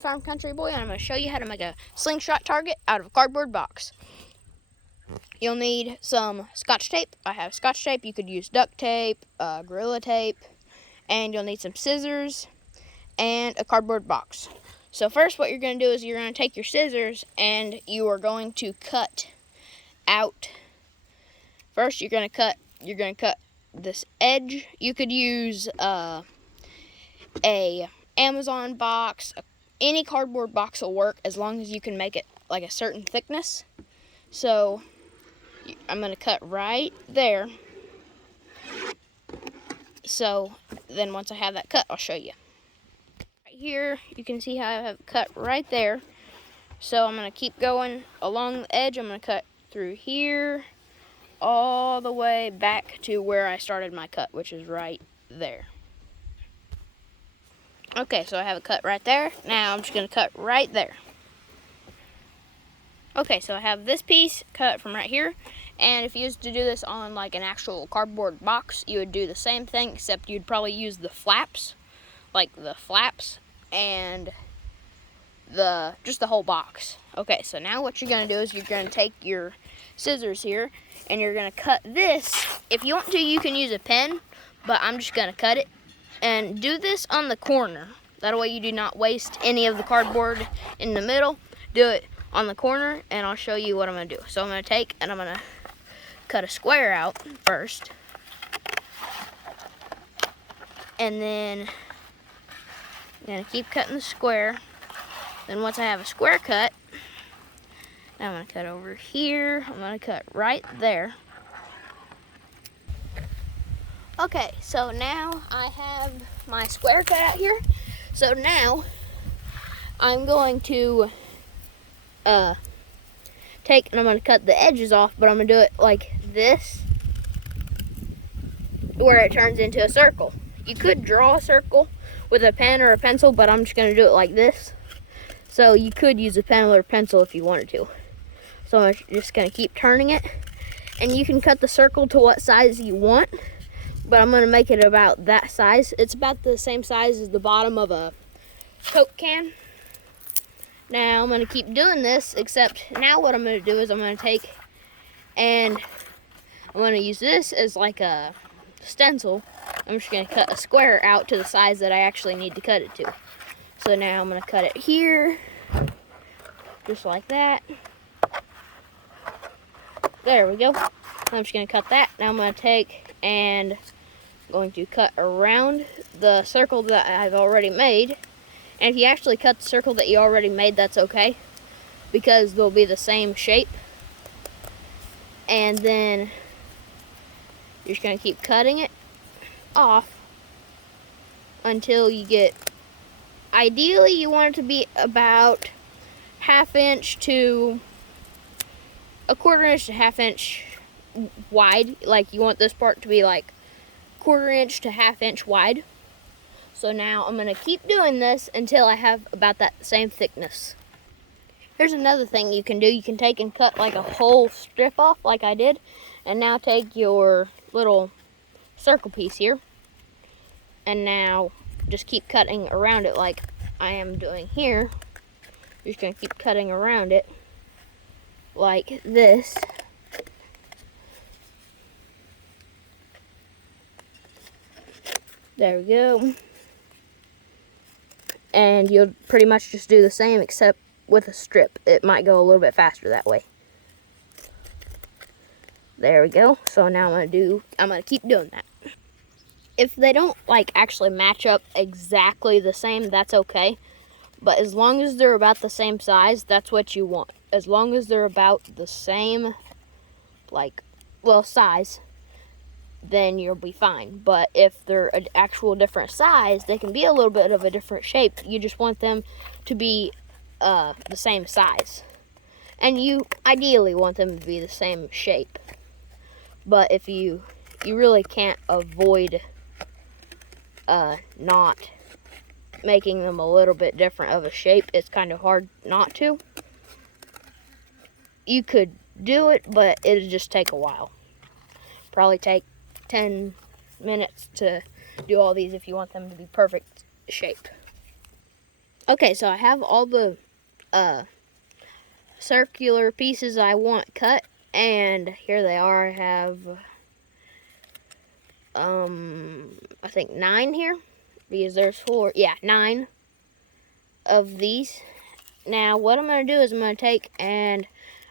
Farm Country Boy, and I'm going to show you how to make a slingshot target out of a cardboard box. You'll need some scotch tape. I have scotch tape. You could use duct tape, Gorilla tape, and you'll need some scissors and a cardboard box. So first what you're going to do is you're going to take your scissors and you are going to cut out. First you're going to cut this edge. You could use a Amazon box, any cardboard box will work as long as you can make it like a certain thickness. So I'm going to cut right there. So then once I have that cut, I'll show you. Right here, you can see how I have cut right there. So I'm going to keep going along the edge. I'm going to cut through here all the way back to where I started my cut, which is right there. Okay, so I have a cut right there. Now I'm just going to cut right there. Okay, so I have this piece cut from right here. And if you used to do this on like an actual cardboard box, you would do the same thing, except you'd probably use the flaps, like the flaps, and just the whole box. Okay, so now what you're going to do is you're going to take your scissors here, and you're going to cut this. If you want to, you can use a pen, but I'm just going to cut it. And do this on the corner. That way you do not waste any of the cardboard in the middle. Do it on the corner, and I'll show you what I'm going to do. So I'm going to take and I'm going to cut a square out first. And then I'm going to keep cutting the square. Then once I have a square cut, now I'm going to cut over here. I'm going to cut right there. Okay, so now I have my square cut out here. So now I'm going to take and I'm going to cut the edges off, but I'm going to do it like this, where it turns into a circle. You could draw a circle with a pen or a pencil, but I'm just going to do it like this. So you could use a pen or a pencil if you wanted to. So I'm just going to keep turning it, and you can cut the circle to what size you want. But I'm going to make it about that size. It's about the same size as the bottom of a Coke can. Now I'm going to keep doing this, except now what I'm going to do is I'm going to take and I'm going to use this as like a stencil. I'm just going to cut a square out to the size that I actually need to cut it to. So now I'm going to cut it here, just like that. There we go. I'm just going to cut that. Now I'm going to take and going to cut around the circle that I've already made. And if you actually cut the circle that you already made, that's okay, because they'll be the same shape. And then you're just going to keep cutting it off until you get, ideally you want it to be about 1/2 inch to 1/4 inch to 1/2 inch wide. Like you want this part to be like 1/4 inch to 1/2 inch wide. So now I'm going to keep doing this until I have about that same thickness. Here's another thing you can do. You can take and cut like a whole strip off like I did. And now take your little circle piece here. And now just keep cutting around it like I am doing here. You're just going to keep cutting around it like this. There we go. And you'll pretty much just do the same, except with a strip. It might go a little bit faster that way. There we go. So now I'm gonna keep doing that. If they don't like actually match up exactly the same, that's okay. But as long as they're about the same size, that's what you want. As long as they're about the same, size, then you'll be fine. But if they're an actual different size, they can be a little bit of a different shape. You just want them to be the same size. And you ideally want them to be the same shape. But if you really can't avoid not making them a little bit different of a shape, it's kind of hard not to. You could do it, but it'll just take a while. Probably take 10 minutes to do all these if you want them to be perfect shape. Okay, so I have all the circular pieces I want cut, and here they are. I have I think 9 here, because there's 4, yeah, 9 of these. Now what I'm going to do is I'm going to take and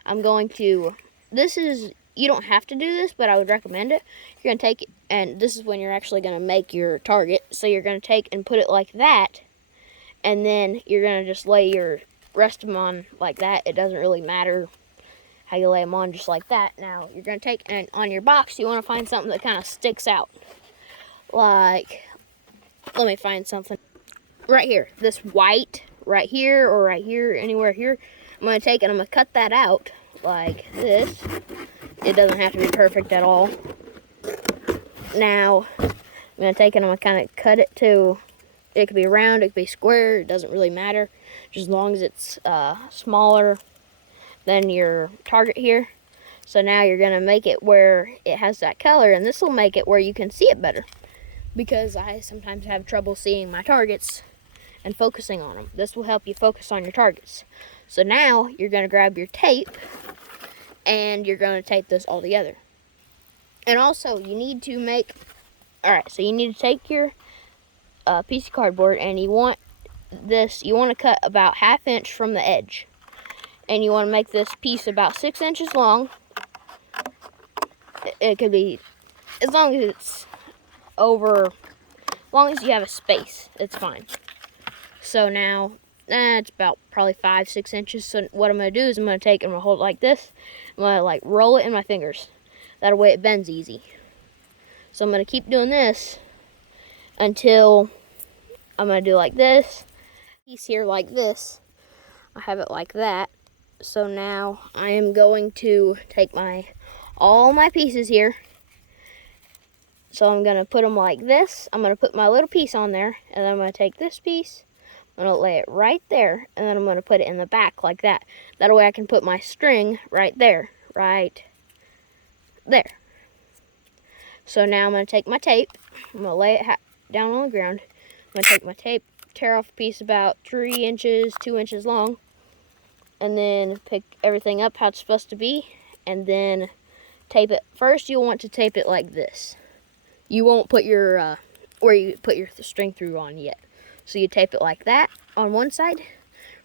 I'm going to, you don't have to do this, but I would recommend it. You're going to take it, and this is when you're actually going to make your target. So you're going to take and put it like that, and then you're going to just lay your rest of them on like that. It doesn't really matter how you lay them on, just like that. Now you're going to take, and on your box you want to find something that kind of sticks out. Like, let me find something. Right here, this white, right here, or right here, anywhere here. I'm going to take and I'm going to cut that out like this. It doesn't have to be perfect at all. Now, I'm going to take and I'm going to kind of cut it to, it could be round, it could be square, it doesn't really matter. Just as long as it's smaller than your target here. So now you're going to make it where it has that color, and this will make it where you can see it better. Because I sometimes have trouble seeing my targets and focusing on them. This will help you focus on your targets. So now you're going to grab your tape and you're going to tape this all together. And also you need to make, alright, so you need to take your piece of cardboard, and you want to cut about 1/2 inch from the edge. And you want to make this piece about 6 inches long. It could be, as long as it's as long as you have a space, it's fine. So now, it's about probably 5-6 inches. So what I'm going to do is I'm going to take and I'm going to hold it like this. I'm going to like roll it in my fingers. That way it bends easy. So I'm going to keep doing this until I'm going to do like this. Piece here like this. I have it like that. So now I am going to take all my pieces here. So I'm going to put them like this. I'm going to put my little piece on there, and then I'm going to take this piece, I'm going to lay it right there, and then I'm going to put it in the back like that. That way I can put my string right there, right there. So now I'm going to take my tape, I'm going to lay it down on the ground. I'm going to take my tape, tear off a piece about 3 inches, 2 inches long, and then pick everything up how it's supposed to be, and then tape it. First you'll want to tape it like this. You won't put your, where you put your string through on yet. So you tape it like that on one side,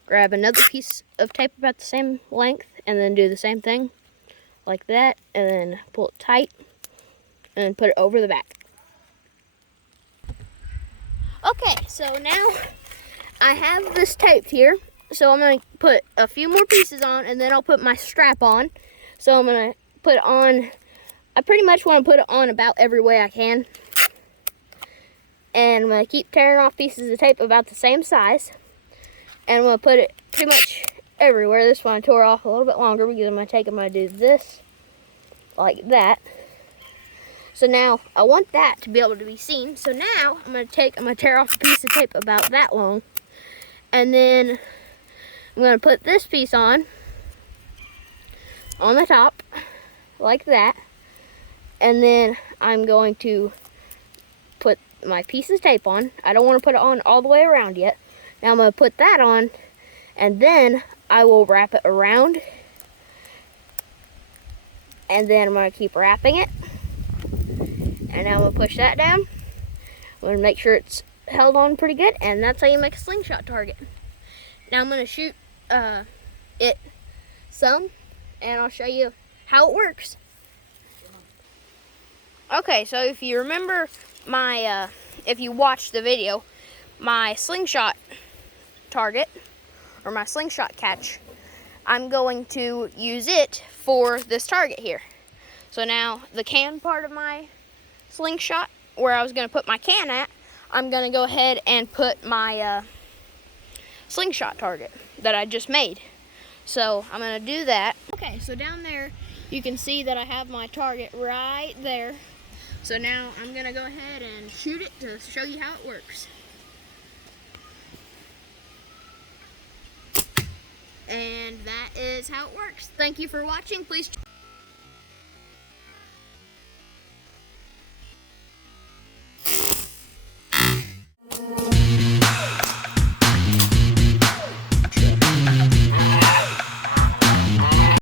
grab another piece of tape about the same length, and then do the same thing like that, and then pull it tight, and then put it over the back. Okay, so now I have this taped here, so I'm going to put a few more pieces on, and then I'll put my strap on. So I'm going to put it on, I pretty much want to put it on about every way I can. And I'm going to keep tearing off pieces of tape about the same size. And I'm going to put it pretty much everywhere. This one I tore off a little bit longer because I'm going to do this like that. So now I want that to be able to be seen. So now I'm going to tear off a piece of tape about that long. And then I'm going to put this piece on the top like that. And then I'm going to put my piece of tape on. I don't want to put it on all the way around yet. Now I'm going to put that on, and then I will wrap it around. And then I'm going to keep wrapping it. And now I'm going to push that down. I'm going to make sure it's held on pretty good, and that's how you make a slingshot target. Now I'm going to shoot it some, and I'll show you how it works. Okay, so if you remember if you watched the video, my slingshot target, or my slingshot catch, I'm going to use it for this target here. So now the can part of my slingshot, where I was going to put my can at, I'm going to go ahead and put my slingshot target that I just made. So I'm going to do that. Okay, so down there you can see that I have my target right there. So now I'm going to go ahead and shoot it to show you how it works. And that is how it works. Thank you for watching. Please